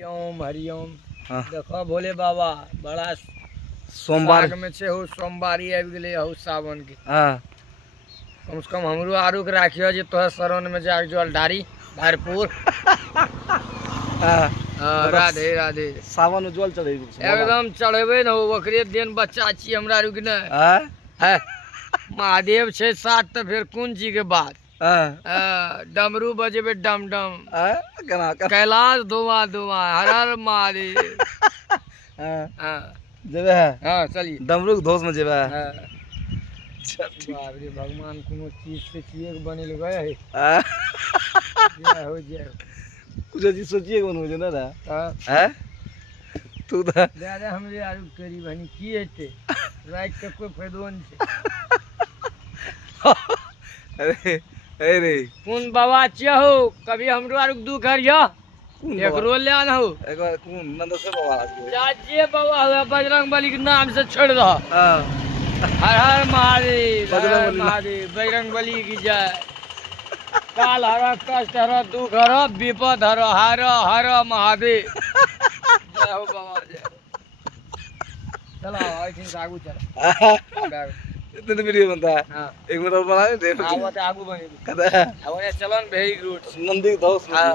ओम हरिओम। हाँ। देखो भोले बाबा बड़ा सोमवार साग में छे हो सोमवारी आबि गेले हो सावन के। हाँ कम से कम हमरो आरू के राखियो जे तोहर शरण में जाके जल ढारी भरपूर। हाँ राधे राधे। सावन में जल चढ़े एकदम चढ़ेबे न हो ओकरे दिन बच्चा छी हमरा आरू के न हाँ है। महादेव छे साथ तो फिर कौन चीज के बात। हाँ डमरू बजेबे डम डम। केना कैलाश धुआं धुआं हर हर महादेव। हाँ जेबे है हाँ चलिए डमरू के धोस में जेबे है हाँ। अच्छा ठीक बाप रे भगवान कोनो चीज से चीज बनेल गए है। हाँ जय हो जय हो। कुछ चीज सोचिए कौन हो जे ना हाँ है तू तो दादा हमरे आरू करी बहनी की हेते रात के कोई फायदो नहीं छे। अरे अरे कौन बाबा छिया हो कभी हमरो आरू के दुख हरिया एकरो ले आन हो। एक बार कौन नंदोसर बाबा जाजिए बाबा हुआ बजरंग बली के नाम से छोड़ दो। हां हर हर महादेव हर हर बजरंग बली। महादेव बजरंग बली की जय। काल हर कष्ट हर दुख हर विपद हर हर हर महादेव। जय हो बाबा जय। चलो आई थिंक आगू चल। इतने वीडियो बनता है हां एक मिनट और बना दे आवत आगू बने कहता है आवत चलन वेरी गुड नंदी दोस्त हां।